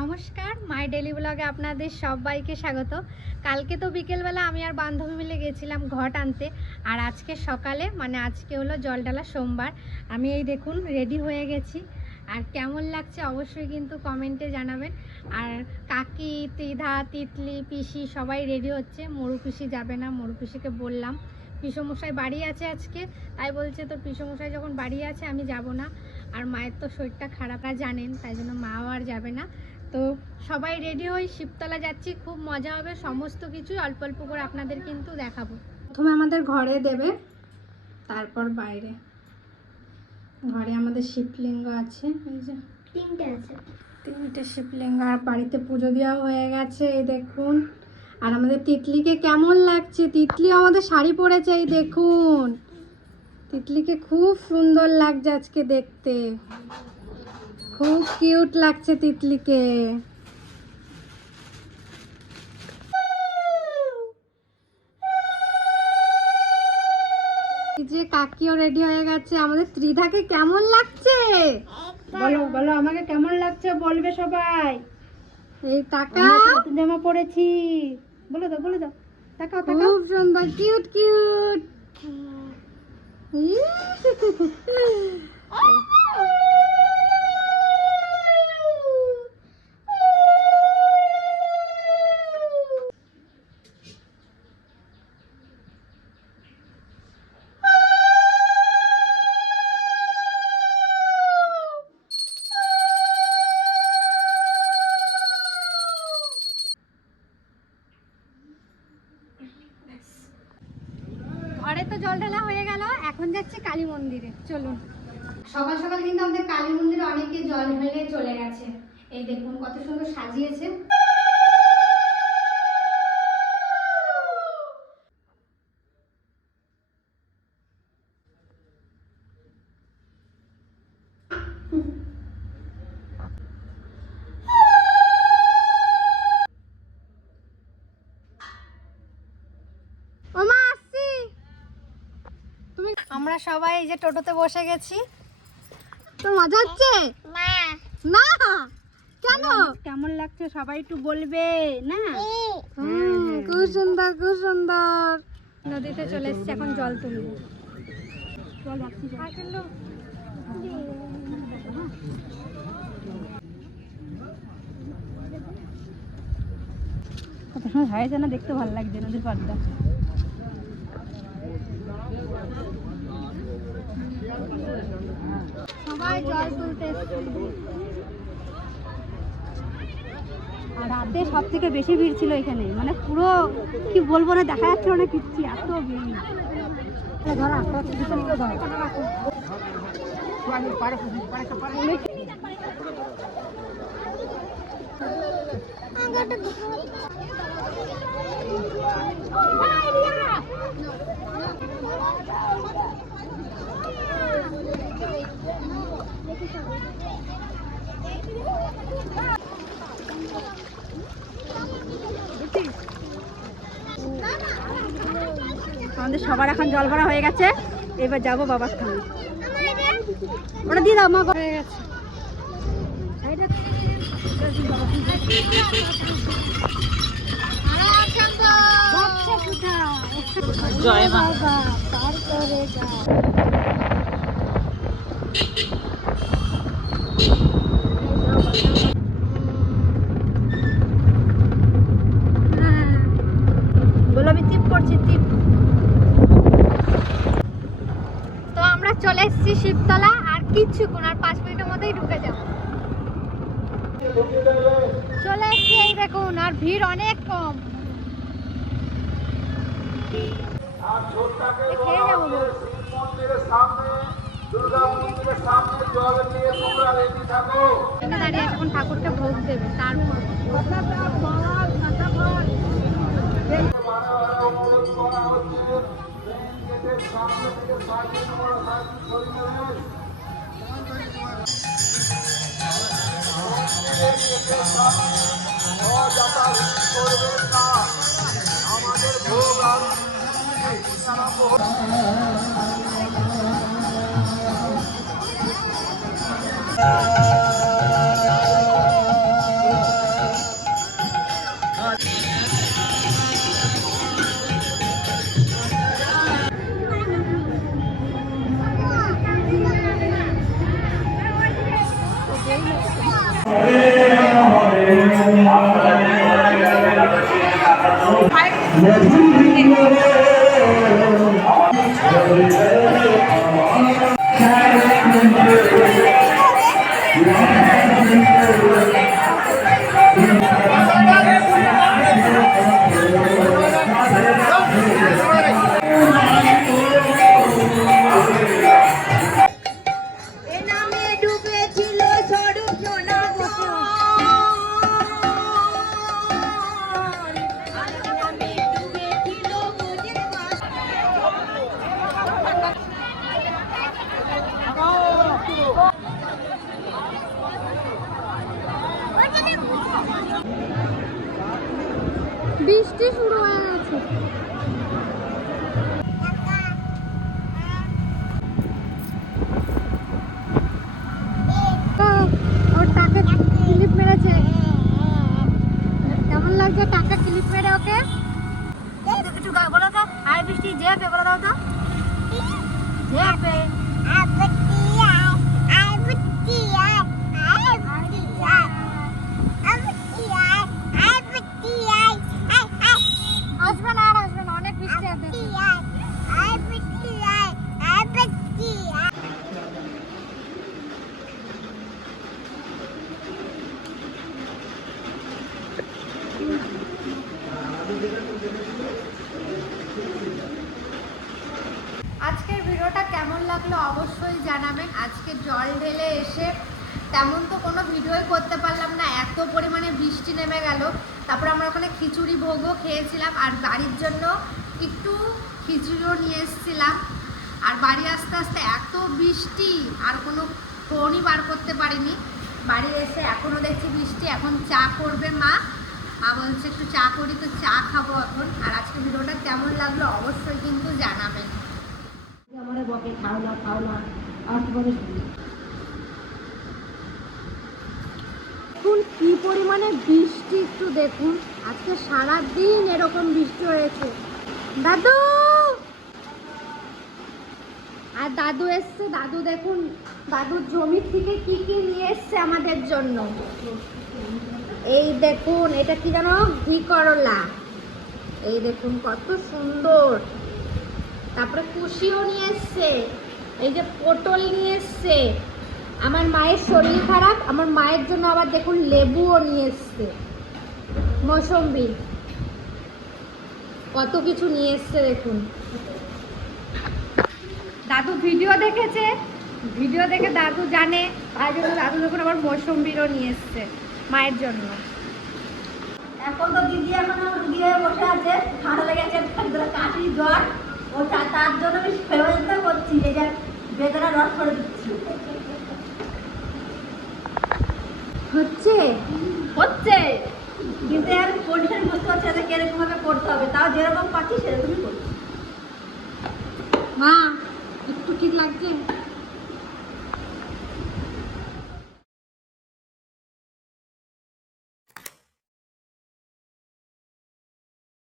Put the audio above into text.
নমস্কার, মাই ডেলি ব্লগে আপনাদের সবাইকে স্বাগত। কালকে তো বিকেলবেলা আমি আর বান্ধবী মিলে গেছিলাম ঘট আনতে, আর আজকে সকালে মানে আজকে হলো জলঢালা সোমবার। আমি এই দেখুন রেডি হয়ে গেছি, আর কেমন লাগছে অবশ্যই কিন্তু কমেন্টে জানাবেন। আর কাকি, ত্রিধা, তিতলি, পিসি সবাই রেডি হচ্ছে। মরু পিসি যাবে না, মরু পিসিকে বললাম পিসমশাই বাড়ি আছে আজকে, তাই বলছে তোর পিসমশাই যখন বাড়ি আছে আমি যাব না। আর মায়ের তো শরীরটা খারাপ আর জানেন, তাই জন্য মাও আর যাবে না। তো সবাই রেডি হই, শিবতলা যাচ্ছি, খুব মজা হবে। সমস্ত কিছু অল্প অল্প করে আপনাদের কিন্তু দেখাবো। প্রথমে আমাদের ঘরে দেবে, তারপর বাইরে। ঘরে আমাদের শিবলিঙ্গ আছে, এই যে তিনটে শিবলিঙ্গ, আর বাড়িতে পুজো দেওয়া হয়ে গেছে, এই দেখুন। আর আমাদের তিতলিকে কেমন লাগছে, তিতলি আমাদের শাড়ি পরেছে, এই দেখুন। তিতলিকে খুব সুন্দর লাগছে আজকে দেখতে, খুব কিউট লাগছে তিতলিকে। যে কাকিও রেডি হয়ে গেছে। আমাদের ত্রিধাকে কেমন লাগছে বলো, বলো আমাকে কেমন লাগছে বলবে সবাই। এই তাকা, নতুন জামা পরেছি, বলে দাও, বলে দাও। তাকাও, তাকাও, খুব সুন্দর, কিউট কিউট। ঘরে তো জল ঢালা হয়ে গেল, এখন যাচ্ছে কালী মন্দিরে, চলুন। সকাল সকাল কিন্তু আমাদের কালী মন্দিরে অনেকে জল ঢেলে চলে গেছে। এই দেখুন কত সুন্দর সাজিয়েছে। আমরা সবাই এই যে টোটোতে বসে গেছি। তো মজা হচ্ছে না? কেন? কেমন লাগছে সবাই একটু বলবে না? খুব সুন্দর, খুব সুন্দর। নদীতে চলে এসেছি, এখন জল তুলব। কত সময় হয়েছে না, দেখতে ভালো লাগছে নদীর পাড়টা। সবাই জল তুলতে এসেছে। আর রাতে সব থেকে বেশি ভিড় ছিল এখানে, মানে পুরো কি বলবো না, দেখা যাচ্ছে অনেক কিচ্ছি, এত ভিড়। আমাদের সবার এখন জল ভরা হয়ে গেছে, এবার যাবো বাবার স্থানে। ওটা দিয়ে দাও, মা হয়ে গেছে। জয় মা। বলো আমি টিপ করছি, টিপ। তো আমরা চলে এসেছি শিবতলা, আর কিছুক্ষণ, আর 5 মিনিটের মধ্যেই ঢুকে যাবো। চলে এসছি, এই দেখুন, আর ভিড় অনেক কম। খেয়ে যাবো দাঁড়িয়ে এখন ঠাকুরকে ভোগ দেবে, তারপর আমাদের ভোগ বৃষ্টি শুরু হয়ে গেছে। ওর টাকা ক্লিপ মেরেছে, কেমন লাগছে টাকা ক্লিপ মেরে ওকে? কিছু বলো তো, হাই বৃষ্টি যেপে বলে দাও তো, যেপে আসবে না, আর আসবে না, অনেক বৃষ্টি আছে। আজকের ভিডিওটা কেমন লাগলো অবশ্যই জানাবেন। আজকে জল ঢেলে এসে তেমন তো কোনো ভিডিওই করতে পারলাম না, এত পরিমাণে বৃষ্টি নেমে গেল। তারপর আমরা ওখানে খিচুড়ি ভোগও খেয়েছিলাম, আর বাড়ির জন্য একটু খিচুড়িও নিয়ে এসেছিলাম। আর বাড়ি আসতে আসতে এত বৃষ্টি, আর কোনো ফোনই বার করতে পারিনি। বাড়ি এসে এখনও দেখছি বৃষ্টি। এখন চা করবে মা, বলছে একটু চা করি, তো চা খাবো এখন। আর আজকে ভিডিওটা কেমন লাগলো অবশ্যই কিন্তু জানাবেন। দেখুন কি পরিমাণে বৃষ্টি, একটু দেখুন। আজকে সারাদিন এরকম বৃষ্টি হয়েছে। দাদু, আর দাদু এসছে, দাদু দেখুন, দাদুর জমি থেকে কি কি নিয়ে এসছে আমাদের জন্য। এই দেখুন, এটা কি জানো, ঘি করলা। এই দেখুন কত সুন্দর। তারপরে কুশিও নিয়ে এসছে, এই যে পটল নিয়ে এসছে। আমার মায়ের শরীর খারাপ, আমার মায়ের জন্য আবার দেখুন লেবুও নিয়ে এসছে, মৌসম্বি, কত কিছু নিয়ে এসছে দেখুন। দাদু ভিডিও দেখেছে, ভিডিও দেখে দাদু জানে, তাই জন্য দাদু দেখুন আবার মৌসম্বিরও নিয়ে এসছে মায়ের জন্য। এখন তো দিদি এখন রুগী হয়ে বসে আছে, ঠান্ডা লেগেছে, কাশি জ্বর, ওটা তার জন্য আমি ব্যবস্থা করছি, যে বেদনা রস করে দিচ্ছি। হচ্ছে হচ্ছে, কিন্তু আর কন্ডিশন বুঝতে পারছি না কিরকম ভাবে করতে হবে, তাও যেরকম পাচ্ছি সেরকমই করছি। মা একটু ঠিক লাগছে?